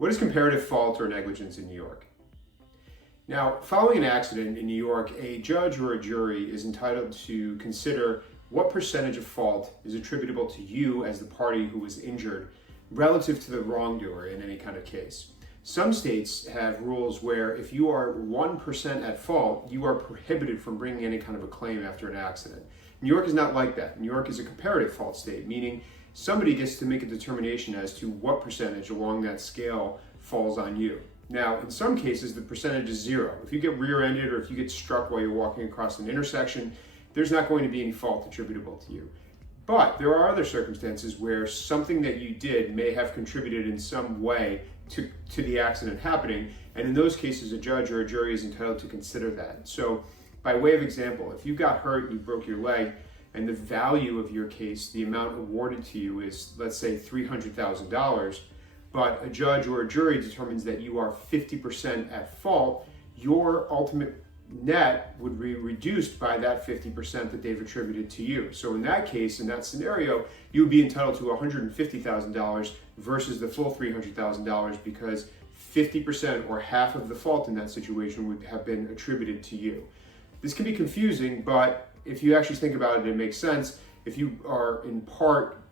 What is comparative fault or negligence in New York? Now, following an accident in New York, a judge or a jury is entitled to consider what percentage of fault is attributable to you as the party who was injured relative to the wrongdoer in any kind of case. Some states have rules where if you are 1% at fault, you are prohibited from bringing any kind of a claim after an accident. New York is not like that. New York is a comparative fault state, meaning somebody gets to make a determination as to what percentage along that scale falls on you. Now, in some cases, the percentage is zero. If you get rear-ended or if you get struck while you're walking across an intersection, there's not going to be any fault attributable to you. But there are other circumstances where something that you did may have contributed in some way to the accident happening, and in those cases, a judge or a jury is entitled to consider that. So, by way of example, if you got hurt, you broke your leg, and the value of your case, the amount awarded to you is, let's say, $300,000, but a judge or a jury determines that you are 50% at fault, your ultimate net would be reduced by that 50% that they've attributed to you. So in that case, in that scenario, you would be entitled to $150,000 versus the full $300,000 because 50% or half of the fault in that situation would have been attributed to you. This can be confusing, but if you actually think about it, it makes sense. If you are in part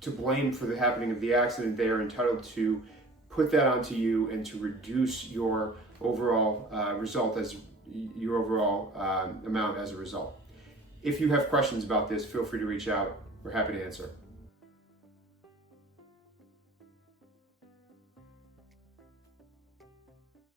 to blame for the happening of the accident, they are entitled to put that onto you and to reduce your overall result as your overall amount as a result. If you have questions about this, feel free to reach out. We're happy to answer.